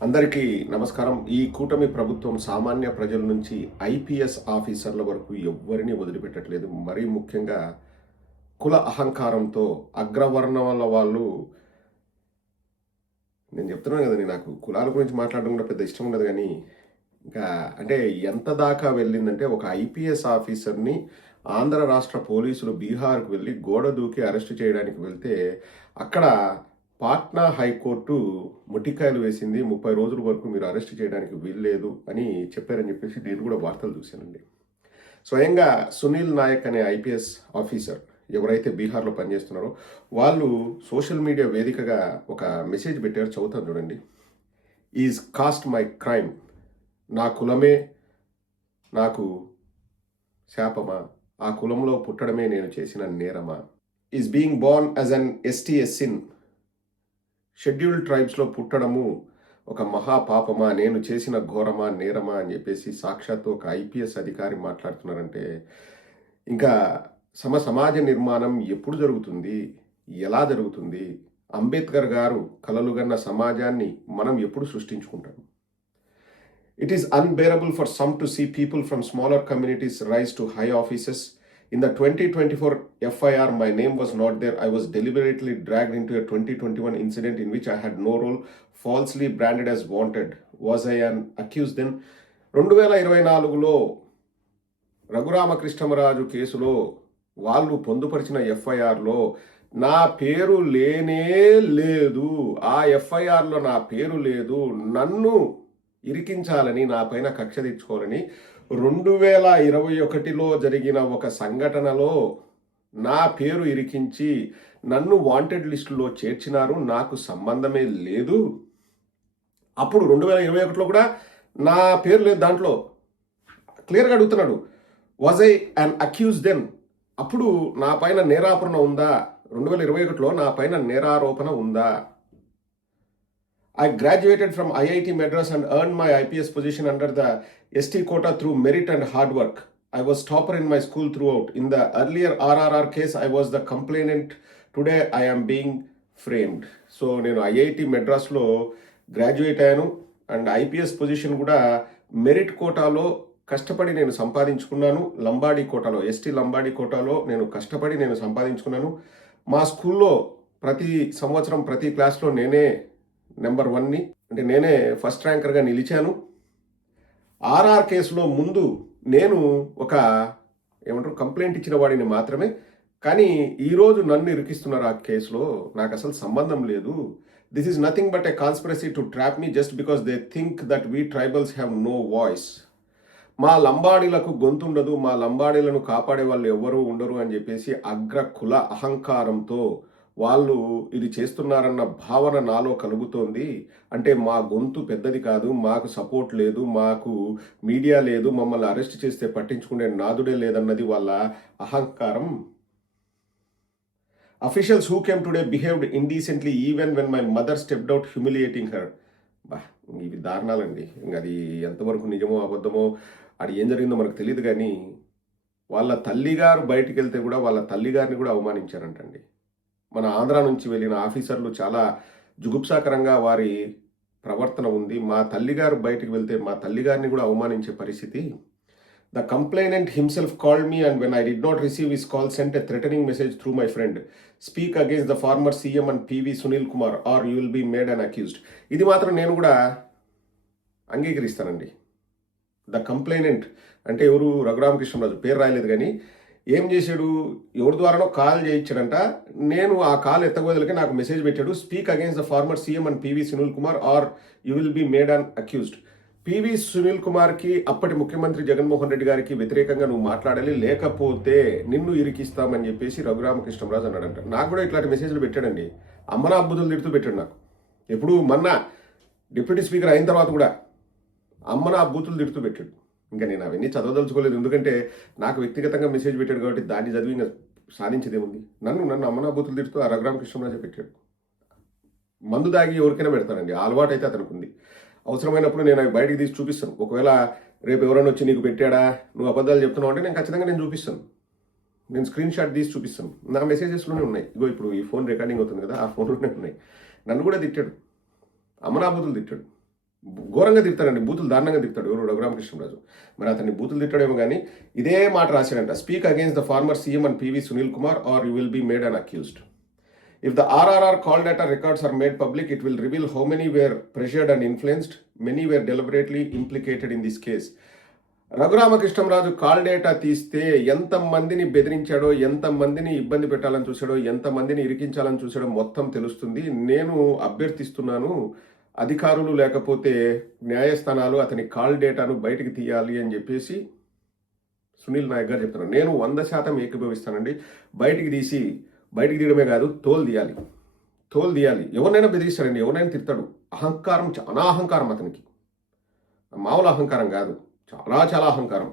అందరికీ నమస్కారం. ఈ కూటమి ప్రభుత్వం సామాన్య ప్రజల నుంచి ఐపీఎస్ ఆఫీసర్ల వరకు ఎవ్వరిని వదిలిపెట్టట్లేదు. మరీ ముఖ్యంగా కుల అహంకారంతో అగ్రవర్ణాల వాళ్ళు. నేను చెప్తున్నాను కదండి, నాకు కులాల గురించి మాట్లాడడం కూడా పెద్ద ఇష్టం ఉండదు. కానీ ఇంకా అంటే ఎంత దాకా వెళ్ళిందంటే, ఒక ఐపీఎస్ ఆఫీసర్ని ఆంధ్ర రాష్ట్ర పోలీసులు బీహార్కు వెళ్ళి గోడ దూకి అరెస్ట్ చేయడానికి వెళ్తే అక్కడ పాట్నా హైకోర్టు ముట్టికాయలు వేసింది. 30 రోజుల వరకు మీరు అరెస్ట్ చేయడానికి వీల్లేదు అని చెప్పారని చెప్పేసి నేను కూడా వార్తలు చూశానండి. స్వయంగా సునీల్ నాయక్ అనే ఐపీఎస్ ఆఫీసర్ ఎవరైతే బీహార్లో పనిచేస్తున్నారో వాళ్ళు సోషల్ మీడియా వేదికగా ఒక మెసేజ్ పెట్టారు. చదువుతాను చూడండి. Is cost my crime. నా కులమే నాకు శాపమా? ఆ కులంలో పుట్టడమే నేను చేసిన నేరమా? Is being born as an ST a sin. Scheduled ట్రైబ్స్లో పుట్టడము ఒక మహాపాపమా? నేను చేసిన ఘోరమా, నేరమా అని చెప్పేసి సాక్షాత్తు ఒక ఐపీఎస్ అధికారి మాట్లాడుతున్నారంటే ఇంకా సమాజ నిర్మాణం ఎప్పుడు జరుగుతుంది? ఎలా జరుగుతుంది? అంబేద్కర్ గారు కలలుగన్న సమాజాన్ని మనం ఎప్పుడు సృష్టించుకుంటాం? It is unbearable for some to see people from smaller communities rise to high offices. In the 2024 FIR, my name was not there. I was deliberately dragged into a 2021 incident in which I had no role, falsely branded as wanted. Was I an accused then? 2024లో Raghurama Krishnam Raju కేసులో వాళ్ళు పొందుపరిచిన ఎఫ్ఐఆర్లో నా పేరు లేనే లేదు. ఆ ఎఫ్ఐఆర్లో నా పేరు లేదు. నన్ను ఇరికించాలని, నా పైన కక్ష తెచ్చుకోవాలని 2021లో జరిగిన ఒక సంఘటనలో నా పేరు ఇరికించి నన్ను వాంటెడ్ లిస్టులో చేర్చినారు. నాకు సంబంధమే లేదు. అప్పుడు 2021లో కూడా నా పేరు లేదు. దాంట్లో క్లియర్గా అడుగుతున్నాడు, was I an accused then? అప్పుడు నా పైన నేరారోపణ ఉందా? 2021లో నా పైన నేరారోపణ ఉందా? I graduated from IIT Madras and earned my IPS position under the ST quota through merit and hard work. I was topper in my school throughout. In the earlier RRR case, I was the complainant. Today, I am being framed. So, నేను IIT మెడ్రాస్లో graduate అయ్యాను and IPS position కూడా merit కోటాలో కష్టపడి నేను సంపాదించుకున్నాను. లంబాడీ కోటాలో, ST Lambadi కోటాలో నేను కష్టపడి నేను సంపాదించుకున్నాను. మా స్కూల్లో ప్రతి సంవత్సరం ప్రతి క్లాస్లో నేనే నెంబర్ 1ని, అంటే నేనే ఫస్ట్ ర్యాంకర్గా నిలిచాను. ఆర్ఆర్ కేసులో ముందు నేను ఒక కంప్లైంట్ ఇచ్చిన వాడిని మాత్రమే. కానీ ఈరోజు నన్ను ఇరికిస్తున్నారు ఆ కేసులో. నాకు అసలు సంబంధం లేదు. This is nothing but a conspiracy to trap me just because they think that we tribals have no voice. మా లంబాడీలకు గొంతుండదు, మా లంబాడీలను కాపాడే వాళ్ళు ఎవరు ఉండరు అని చెప్పేసి అగ్ర కుల అహంకారంతో వాళ్ళు ఇది చేస్తున్నారన్న భావన నాలో కలుగుతోంది. అంటే మా గొంతు పెద్దది కాదు, మాకు సపోర్ట్ లేదు, మాకు మీడియా లేదు, మమ్మల్ని అరెస్ట్ చేస్తే పట్టించుకునే నాదుడే లేదన్నది వాళ్ళ అహంకారం. Officials who came today behaved indecently even when my mother stepped out humiliating her. ఇవి దారుణాలండి. ఇంకా అది ఎంతవరకు నిజమో అబద్ధమో, అది ఏం జరిగిందో మనకు తెలియదు. కానీ వాళ్ళ తల్లిగారు బయటికి వెళ్తే కూడా వాళ్ళ తల్లిగారిని కూడా అవమానించారంటండి. మన ఆంధ్ర నుంచి వెళ్ళిన ఆఫీసర్లు చాలా జుగుప్సాకరంగా వారి ప్రవర్తన ఉంది. మా తల్లిగారు బయటికి వెళ్తే మా తల్లిగారిని కూడా అవమానించే పరిస్థితి. The complainant himself called me and when I did not receive his call sent a threatening message through my friend. Speak against the former CM and PV Sunil Kumar or you will be made an accused. ఇది మాత్రం నేను కూడా అంగీకరిస్తానండి. The complainant అంటే ఎవరు? రఘురామకృష్ణరాజు. పేరు రాయలేదు కానీ ఏం చేశాడు? ఎవరి ద్వారానో కాల్ చేయించాడంట. నేను ఆ కాల్ ఎత్తగోదలకి నాకు మెసేజ్ పెట్టాడు, speak against the former CM and PV Sunil Kumar or you will be made an accused. PV Sunil కుమార్కి, అప్పటి ముఖ్యమంత్రి జగన్మోహన్ రెడ్డి గారికి వ్యతిరేకంగా నువ్వు మాట్లాడాలి, లేకపోతే నిన్ను ఇరికిస్తామని చెప్పేసి రఘురామకృష్ణరాజు అన్నాడంట. నాకు కూడా ఇట్లాంటి మెసేజ్లు పెట్టాడండి. అమ్మనా అబ్బుతులు తిడుతూ పెట్టాడు నాకు. ఎప్పుడు మొన్న డిప్యూటీ స్పీకర్ అయిన తర్వాత కూడా అమ్మనా అబ్బుతులు తిడుతూ పెట్టాడు. ఇంకా నేను అవన్నీ చదవదలుచుకోలేదు, ఎందుకంటే నాకు వ్యక్తిగతంగా మెసేజ్ పెట్టాడు కాబట్టి దాన్ని చదివి ఇంకా సాధించేదేముంది. నన్ను అమ్మనాభూతులు తిడుతూ ఆ రఘురామకృష్ణరాజు పెట్టాడు. మందు దాగి ఎవరికైనా పెడతానండి, ఆ అలవాటు అయితే అతనికి ఉంది. అవసరమైనప్పుడు నేను అవి బయటికి తీసి చూపిస్తాను. ఒకవేళ రేపు ఎవరైనా వచ్చి నీకు పెట్టాడా, నువ్వు అబద్ధాలు చెప్తున్నావు అంటే నేను ఖచ్చితంగా నేను చూపిస్తాను. నేను స్క్రీన్ షాట్ తీసి చూపిస్తాను. నా మెసేజెస్లోనే ఉన్నాయి. ఇగో ఇప్పుడు ఈ ఫోన్ రికార్డింగ్ అవుతుంది కదా, ఆ ఫోన్లోనే ఉన్నాయి. నన్ను కూడా తిట్టాడు, అమనాబుతులు తిట్టాడు. ఘోరంగా తిడతాడండి, బూతులు దారుణంగా తిడతాడు ఎవరు, రఘురామకృష్ణరాజు. మరి అతన్ని బూతులు తిట్టాడేమో కానీ ఇదే మాట రాశాడంట, speak against the former CM and PV Sunil Kumar or you will be made an accused. If the RRR call data records are made public, it will reveal how many were pressured and influenced. Many were deliberately implicated in this case. Raghuramakrishnaraju call data తీస్తే ఎంతమందిని బెదిరించాడో, ఎంతమందిని ఇబ్బంది పెట్టాలని చూశాడో, ఎంతమందిని ఇరికించాలని చూశాడో మొత్తం తెలుస్తుంది. నేను అభ్యర్థిస్తున్నాను, అధికారులు లేకపోతే న్యాయస్థానాలు అతని కాల్ డేటాను బయటికి తీయాలి అని చెప్పేసి సునీల్ నాయక్ గారు చెప్తున్నారు. నేను 100% ఏకీభవిస్తానండి. బయటికి తీయడమే కాదు, తోలు తీయాలి. ఎవరినైనా బెదిరిస్తాడండి, ఎవరినైనా తిడతాడు. అహంకారం, చాలా అహంకారం అతనికి, మామూలు అహంకారం కాదు, చాలా అహంకారం.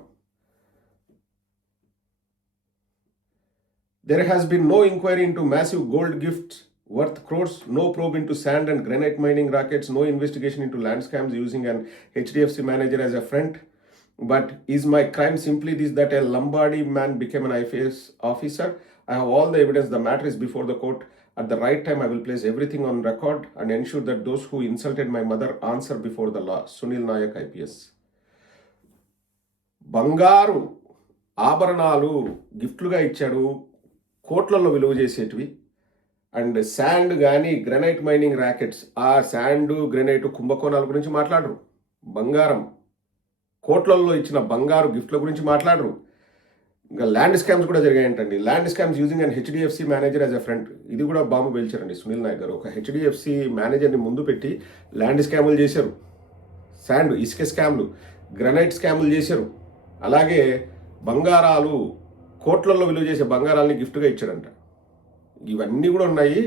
There has been no inquiry into massive gold gifts worth crores, no probe into sand and granite mining rackets, no investigation into land scams using an HDFC manager as a friend. But is my crime simply this, that a Lombardi man became an IPS officer? I have all the evidence. The matter is before the court. At the right time, I will place everything on record and ensure that those who insulted my mother answer before the law. Sunil Nayak, IPS. బంగారు ఆభరణాలు గిఫ్ట్లుగా ఇచ్చాడు, కోట్లలో విలువ చేసేటివి. And sand కానీ granite mining rackets, ఆ sand granite కుంభకోణాల గురించి మాట్లాడరు. బంగారం కోట్లలో ఇచ్చిన బంగారు గిఫ్ట్ల గురించి మాట్లాడరు. ఇంకా ల్యాండ్ స్కామ్స్ కూడా జరిగాయంటండి. Land scams using and HDFC manager as a friend, ఇది కూడా బాంబు పేల్చారండి సునీల్ నాయక్ గారు. ఒక హెచ్డిఎఫ్సి మేనేజర్ని ముందు పెట్టి ల్యాండ్ స్కాములు చేశారు, శాండ్ ఇసుక స్కామ్లు, గ్రనైట్ స్కాములు చేశారు. అలాగే బంగారాలు, కోట్లలో విలువ చేసే బంగారాలని గిఫ్ట్గా ఇచ్చాడంట. ఇవన్నీ కూడా ఉన్నాయి.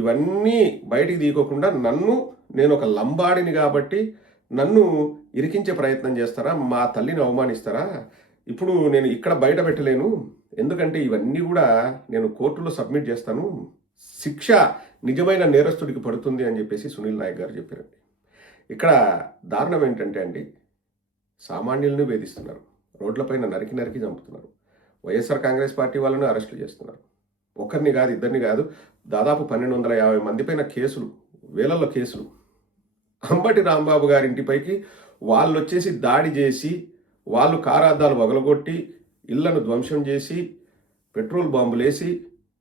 ఇవన్నీ బయటికి తీయకోకుండా నేను ఒక లంబాడిని కాబట్టి నన్ను ఇరికించే ప్రయత్నం చేస్తారా, మా తల్లిని అవమానిస్తారా? ఇప్పుడు నేను ఇక్కడ బయట పెట్టలేను, ఎందుకంటే ఇవన్నీ కూడా నేను కోర్టులో సబ్మిట్ చేస్తాను, శిక్ష నిజమైన నేరస్తుడికి పడుతుంది అని చెప్పేసి సునీల్ నాయక్ గారు చెప్పారండి. ఇక్కడ దారుణం ఏంటంటే అండి, సామాన్యులను వేధిస్తున్నారు, రోడ్లపైన నరికి చంపుతున్నారు. వైఎస్ఆర్ కాంగ్రెస్ పార్టీ వాళ్ళను అరెస్టులు చేస్తున్నారు. ఒకరిని కాదు, ఇద్దరిని కాదు, దాదాపు 1250 మంది పైన కేసులు, వేలల్లో కేసులు. అంబటి రాంబాబు గారి ఇంటిపైకి వాళ్ళు వచ్చేసి దాడి చేసి, వాళ్ళు కారాద్దాలు వగలగొట్టి, ఇళ్లను ధ్వంసం చేసి, పెట్రోల్ బాంబులేసి,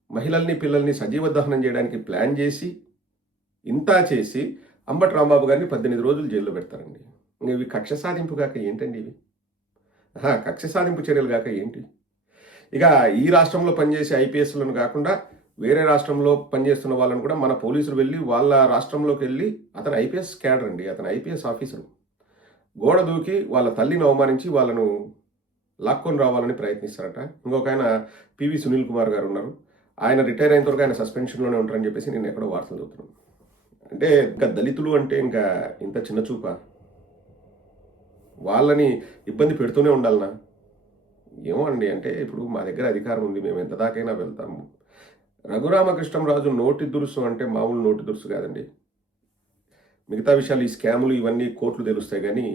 మహిళల్ని పిల్లల్ని సజీవ దహనం చేయడానికి ప్లాన్ చేసి, ఇంత చేసి అంబటి రాంబాబు గారిని 18 రోజులు జైల్లో పెడతారండి. ఇంకా ఇవి కక్ష సాధింపు కాక ఏంటండి ఇవి? కక్ష సాధింపు చర్యలు కాక ఏంటి? ఇక ఈ రాష్ట్రంలో పనిచేసే ఐపీఎస్లను కాకుండా వేరే రాష్ట్రంలో పనిచేస్తున్న వాళ్ళని కూడా మన పోలీసులు వెళ్ళి వాళ్ళ రాష్ట్రంలోకి వెళ్ళి, అతను ఐపీఎస్ క్యాడర్ అండి, అతను ఐపీఎస్ ఆఫీసరు, గోడ దూకి వాళ్ళ తల్లిని అవమానించి వాళ్ళను లాక్కొని రావాలని ప్రయత్నిస్తారట. ఇంకొక ఆయన పివి సునీల్ కుమార్ గారు ఉన్నారు, ఆయన రిటైర్ అయిన వరకు ఆయన సస్పెన్షన్లోనే ఉంటారని చెప్పేసి నేను ఎక్కడో వార్తలు చదువుతున్నాను. అంటే ఇంకా దళితులు అంటే ఇంకా ఇంత చిన్న చూప, వాళ్ళని ఇబ్బంది పెడుతూనే ఉండాలనా? ఏమో అండి. అంటే ఇప్పుడు మా దగ్గర అధికారం ఉంది, మేము ఎంత దాకైనా వెళ్తాము. రఘురామకృష్ణరాజు నోటి దురుసు అంటే మామూలు నోటి దురుసు కాదండి. మిగతా విషయాలు, ఈ స్కాములు ఇవన్నీ కోర్టులు తెలుస్తాయి, కానీ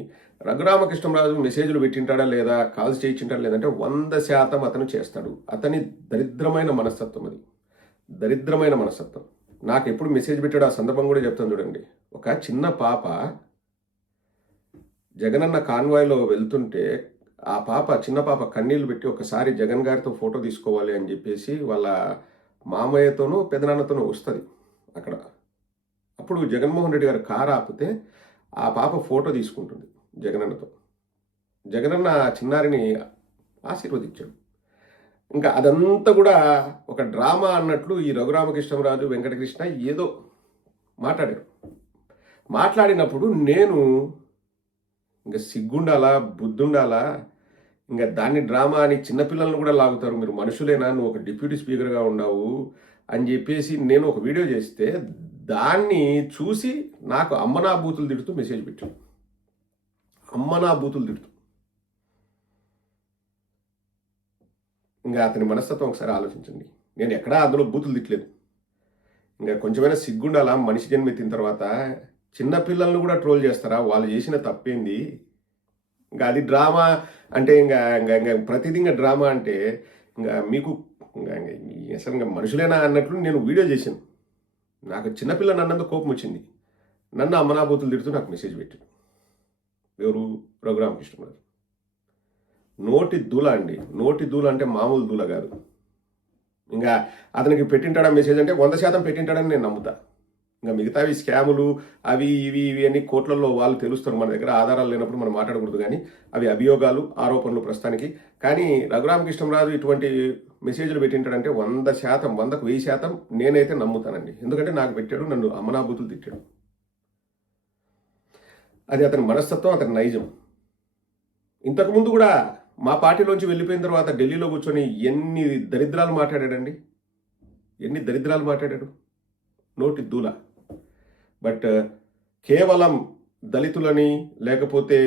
రఘురామకృష్ణరాజు మెసేజ్లు పెట్టింటాడా లేదా, కాల్స్ చేయించింటాడా లేదంటే 100% అతను చేస్తాడు. అతని దరిద్రమైన మనస్తత్వం, అది దరిద్రమైన మనస్తత్వం. నాకు ఎప్పుడు మెసేజ్ పెట్టాడు ఆ సందర్భం కూడా చెప్తాను చూడండి. ఒక చిన్న పాప జగనన్న కాన్వాయ్లో వెళ్తుంటే ఆ చిన్న పాప కన్నీళ్లు పెట్టి ఒకసారి జగన్ గారితో ఫోటో తీసుకోవాలి అని చెప్పేసి వాళ్ళ మామయ్యతోనూ పెదనాన్నతోనూ వస్తుంది అక్కడ. అప్పుడు జగన్మోహన్ రెడ్డి గారు కారు ఆపితే ఆ పాప ఫోటో తీసుకుంటుంది జగనన్నతో. జగనన్న చిన్నారిని ఆశీర్వదించాడు. ఇంకా అదంతా కూడా ఒక డ్రామా అన్నట్లు ఈ రఘురామకృష్ణరాజు వెంకటకృష్ణ ఏదో మాట్లాడారు. మాట్లాడినప్పుడు నేను ఇంకా సిగ్గుండాలా, బుద్ధుండాలా, ఇంకా దాన్ని డ్రామా అని చిన్నపిల్లలను కూడా లాగుతారు, మీరు మనుషులేనా, నువ్వు ఒక డిప్యూటీ స్పీకర్గా ఉన్నావు అని చెప్పేసి నేను ఒక వీడియో చేస్తే దాన్ని చూసి నాకు అమ్మనా బూతులు తిడుతూ మెసేజ్ పెట్టాడు. అమ్మనా బూతులు తిడుతూ. ఇంకా అతని మనస్తత్వం ఒకసారి ఆలోచించండి. నేను ఎక్కడా అందులో బూతులు తిట్టలేదు. ఇంకా కొంచెమైనా సిగ్గుండాలా, మనిషి జన్మెత్తిన తర్వాత చిన్నపిల్లలను కూడా ట్రోల్ చేస్తారా, వాళ్ళు చేసిన తప్పేంది? ఇంకా అది డ్రామా అంటే ఇంకా ప్రతిదీ ఇంకా డ్రామా అంటే ఇంకా మీకు అసలు ఇంకా మనుషులేనా అన్నట్లు నేను వీడియో చేశాను. నాకు చిన్నపిల్లని అన్నందుకు కోపం వచ్చింది, నన్ను అమ్మనాబూతులు తిడుతూ నాకు మెసేజ్ పెట్టాడు. ఎవరు? రఘురామకృష్ణ గారు. నోటి దూల అండి. నోటి దూల అంటే మామూలు దూల కాదు. ఇంకా అతనికి పెట్టింటాడా మెసేజ్ అంటే 100% పెట్టింటాడని నేను నమ్ముతా. ఇంకా మిగతావి స్కాములు అవి ఇవి అన్ని కోట్లలో వాళ్ళు తెలుస్తారు. మన దగ్గర ఆధారాలు లేనప్పుడు మనం మాట్లాడకూడదు, కానీ అవి అభియోగాలు, ఆరోపణలు ప్రస్తుతానికి. కానీ రఘురామకృష్ణరాజు ఇటువంటి మెసేజ్లు పెట్టింటాడంటే 100%, 100కు 1000% నేనైతే నమ్ముతానండి. ఎందుకంటే నాకు పెట్టాడు, నన్ను అమ్మనాబూతులు తిట్టాడు. అది అతని మనస్తత్వం, అతని నైజం. ఇంతకుముందు కూడా మా పార్టీలోంచి వెళ్ళిపోయిన తర్వాత ఢిల్లీలో కూర్చొని ఎన్ని దరిద్రాలు మాట్లాడాడండి, ఎన్ని దరిద్రాలు మాట్లాడాడు. నోటి దూల. బట్ కేవలం దళితులని, లేకపోతే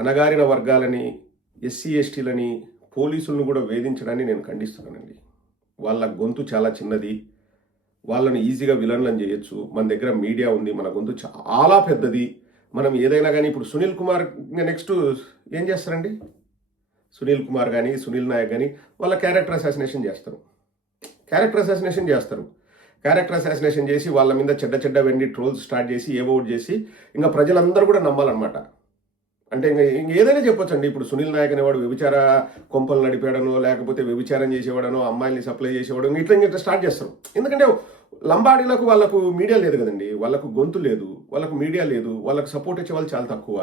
అణగారిన వర్గాలని, ఎస్సీ ఎస్టీలని, పోలీసులను కూడా వేధించడాన్ని నేను ఖండిస్తున్నానండి. వాళ్ళ గొంతు చాలా చిన్నది, వాళ్ళని ఈజీగా విలన్లను చేయొచ్చు. మన దగ్గర మీడియా ఉంది, మన గొంతు చాలా పెద్దది. మనం ఏదైనా కానీ ఇప్పుడు సునీల్ కుమార్ నెక్స్ట్ ఏం చేస్తారండి? సునీల్ కుమార్ కానీ, సునీల్ నాయక్ కానీ వాళ్ళ క్యారెక్టర్ అసాసినేషన్ చేస్తారు. క్యారెక్టర్ అసాసినేషన్ చేసి వాళ్ళ మీద చెడ్డ వెండి ట్రోల్స్ స్టార్ట్ చేసి ఏవో ఒకటి చేసి ఇంకా ప్రజలందరూ కూడా నమ్మాలన్నమాట. అంటే ఇంక ఏదైనా చెప్పొచ్చండి. ఇప్పుడు సునీల్ నాయక్ అనేవాడు వ్యభిచార కొంపలు నడిపాడనో, లేకపోతే వ్యభిచారం చేసేవాడనో, అమ్మాయిల్ని సప్లై చేసేవాడు, ఇట్లా స్టార్ట్ చేస్తారు. ఎందుకంటే లంబాడీలకు వాళ్ళకు మీడియా లేదు కదండి, వాళ్ళకు గొంతు లేదు, వాళ్ళకు మీడియా లేదు, వాళ్ళకు సపోర్ట్ ఇచ్చే వాళ్ళు చాలా తక్కువ.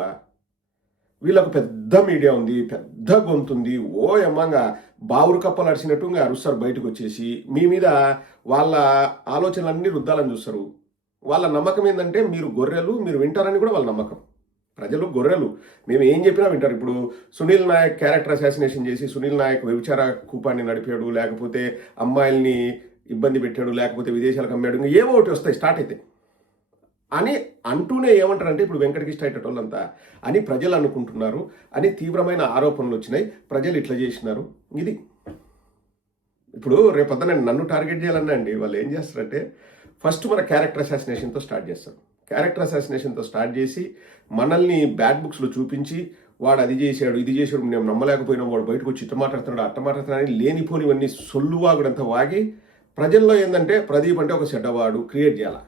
వీళ్ళకు పెద్ద మీడియా ఉంది, పెద్ద గొంతు ఉంది. ఓ ఎమ్మంగా బావురు కప్పలు అరిచినట్టు ఇంకా అరుస్తారు బయటకు వచ్చేసి. మీ మీద వాళ్ళ ఆలోచనలన్నీ రుద్దాలని చూస్తారు. వాళ్ళ నమ్మకం ఏంటంటే మీరు గొర్రెలు, మీరు వింటారని కూడా వాళ్ళ నమ్మకం. ప్రజలు గొర్రెలు, మేము ఏం చెప్పినా వింటారు. ఇప్పుడు సునీల్ నాయక్ క్యారెక్టర్ అసాసినేషన్ చేసి సునీల్ నాయక్ వ్యభిచార కూపాన్ని నడిపాడు, లేకపోతే అమ్మాయిల్ని ఇబ్బంది పెట్టాడు, లేకపోతే విదేశాలకు అమ్మాడు, ఇంకా ఏవో ఒకటి వస్తాయి స్టార్ట్ అయితే అని అంటూనే ఏమంటారంటే ఇప్పుడు వెంకటకృష్ణ వాళ్ళంతా అని ప్రజలు అనుకుంటున్నారు అని తీవ్రమైన ఆరోపణలు వచ్చినాయి. ప్రజలు ఇట్లా చేసినారు. ఇది ఇప్పుడు రేపొద్దున నన్ను టార్గెట్ చేయాలన్నా అండి వాళ్ళు ఏం చేస్తారంటే ఫస్ట్ మన క్యారెక్టర్ అసాసినేషన్తో స్టార్ట్ చేస్తారు. క్యారెక్టర్ అసాసినేషన్తో స్టార్ట్ చేసి మనల్ని బ్యాడ్ బుక్స్లో చూపించి వాడు అది చేశాడు, ఇది చేశాడు, మేము నమ్మలేకపోయినాం, వాడు బయటకు వచ్చి ఇట్ట మాట్లాడుతున్నాడు, అట్ట మాట్లాడుతున్నాడు అని లేనిపోనివన్నీ సొల్లువాగుడంతా వాగి ప్రజల్లో ఏంటంటే ప్రదీప్ అంటే ఒక చెడ్డవాడు క్రియేట్ చేయాలి.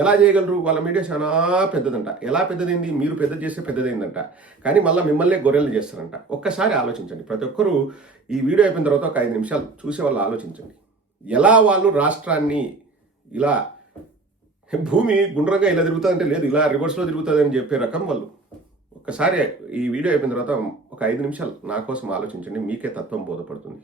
ఎలా చేయగలరు? వాళ్ళ మీడియా చాలా పెద్దదంట. ఎలా పెద్దదైంది? మీరు పెద్ద చేస్తే పెద్దదైందంట. కానీ మళ్ళీ మిమ్మల్నే గొర్రెలు చేస్తారంట. ఒక్కసారి ఆలోచించండి. ప్రతి ఒక్కరూ ఈ వీడియో అయిపోయిన తర్వాత ఒక 5 నిమిషాలు చూసే వాళ్ళు ఆలోచించండి. ఎలా వాళ్ళు రాష్ట్రాన్ని ఇలా భూమి గుండ్రంగా ఇలా తిరుగుతుందంటే లేదు, ఇలా రివర్స్లో తిరుగుతుంది అని చెప్పే రకం వాళ్ళు. ఒక్కసారి ఈ వీడియో అయిపోయిన తర్వాత ఒక 5 నిమిషాలు నా కోసం ఆలోచించండి. మీకే తత్వం బోధపడుతుంది.